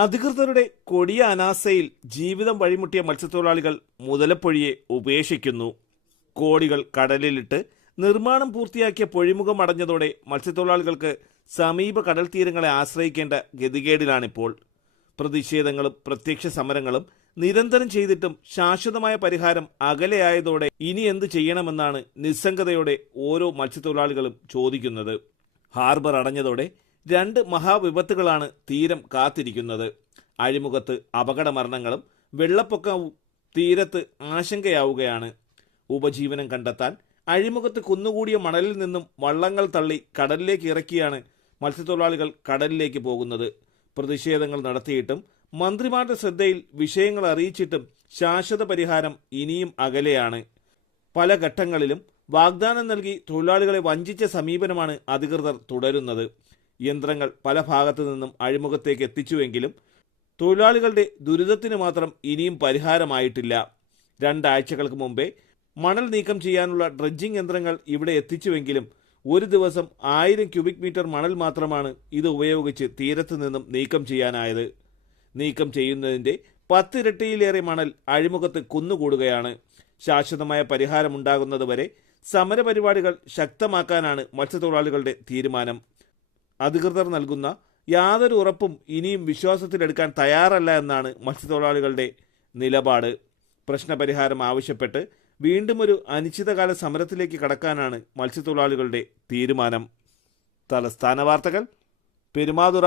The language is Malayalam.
അധികൃതരുടെ കൊടിയ അനാസയിൽ ജീവിതം വഴിമുട്ടിയ മത്സ്യത്തൊഴിലാളികൾ മുതലപ്പൊഴിയെ ഉപേക്ഷിക്കുന്നു. കോടികൾ കടലിലിട്ട് നിർമ്മാണം പൂർത്തിയാക്കിയ പൊഴിമുഖം അടഞ്ഞതോടെ മത്സ്യത്തൊഴിലാളികൾക്ക് സമീപ കടൽ തീരങ്ങളെ ആശ്രയിക്കേണ്ട ഗതികേടിലാണിപ്പോൾ. പ്രതിഷേധങ്ങളും പ്രത്യക്ഷ സമരങ്ങളും നിരന്തരം ചെയ്തിട്ടും ശാശ്വതമായ പരിഹാരം അകലെയായതോടെ ഇനി എന്ത് ചെയ്യണമെന്നാണ് നിസ്സംഗതയോടെ ഓരോ മത്സ്യത്തൊഴിലാളികളും ചോദിക്കുന്നത്. ഹാർബർ അടഞ്ഞതോടെ രണ്ട് മഹാവിപത്തുകളാണ് തീരം കാത്തിരിക്കുന്നത്. അഴിമുഖത്ത് അപകട മരണങ്ങളും വെള്ളപ്പൊക്കവും തീരത്ത് ആശങ്കയാവുകയാണ്. ഉപജീവനം കണ്ടെത്താൻ അഴിമുഖത്ത് കുന്നുകൂടിയ മണലിൽ നിന്നും വള്ളങ്ങൾ തള്ളി കടലിലേക്ക് ഇറക്കിയാണ് മത്സ്യത്തൊഴിലാളികൾ കടലിലേക്ക് പോകുന്നത്. പ്രതിഷേധങ്ങൾ നടത്തിയിട്ടും മന്ത്രിമാരുടെ ശ്രദ്ധയിൽ വിഷയങ്ങൾ അറിയിച്ചിട്ടും ശാശ്വത പരിഹാരം ഇനിയും അകലെയാണ്. പല ഘട്ടങ്ങളിലും വാഗ്ദാനം നൽകി തൊഴിലാളികളെ വഞ്ചിച്ച സമീപനമാണ് അധികൃതർ തുടരുന്നത്. യന്ത്രങ്ങൾ പല ഭാഗത്തു നിന്നും അഴിമുഖത്തേക്ക് എത്തിച്ചുവെങ്കിലും തൊഴിലാളികളുടെ ദുരിതത്തിന് മാത്രം ഇനിയും പരിഹാരമായിട്ടില്ല. 2 ആഴ്ചകൾക്ക് മുമ്പേ മണൽ നീക്കം ചെയ്യാനുള്ള ഡ്രഡ്ജിംഗ് യന്ത്രങ്ങൾ ഇവിടെ എത്തിച്ചുവെങ്കിലും ഒരു ദിവസം 1000 ക്യൂബിക് മീറ്റർ മണൽ മാത്രമാണ് ഇത് ഉപയോഗിച്ച് തീരത്ത് നിന്നും നീക്കം ചെയ്യാനായത്. നീക്കം ചെയ്യുന്നതിൻ്റെ 10 ഇരട്ടിയിലേറെ മണൽ അഴിമുഖത്ത് കുന്നുകൂടുകയാണ്. ശാശ്വതമായ പരിഹാരമുണ്ടാകുന്നതുവരെ സമരപരിപാടികൾ ശക്തമാക്കാനാണ് മത്സ്യത്തൊഴിലാളികളുടെ തീരുമാനം. അധികൃതർ നൽകുന്ന യാതൊരു ഉറപ്പും ഇനിയും വിശ്വാസത്തിലെടുക്കാൻ തയ്യാറല്ല എന്നാണ് മത്സ്യത്തൊഴിലാളികളുടെ നിലപാട്. പ്രശ്നപരിഹാരം ആവശ്യപ്പെട്ട് വീണ്ടും ഒരു അനിശ്ചിതകാല സമരത്തിലേക്ക് കടക്കാനാണ് മത്സ്യത്തൊഴിലാളികളുടെ തീരുമാനം. തലസ്ഥാന വാർത്തകൾ, പെരുമാതുറ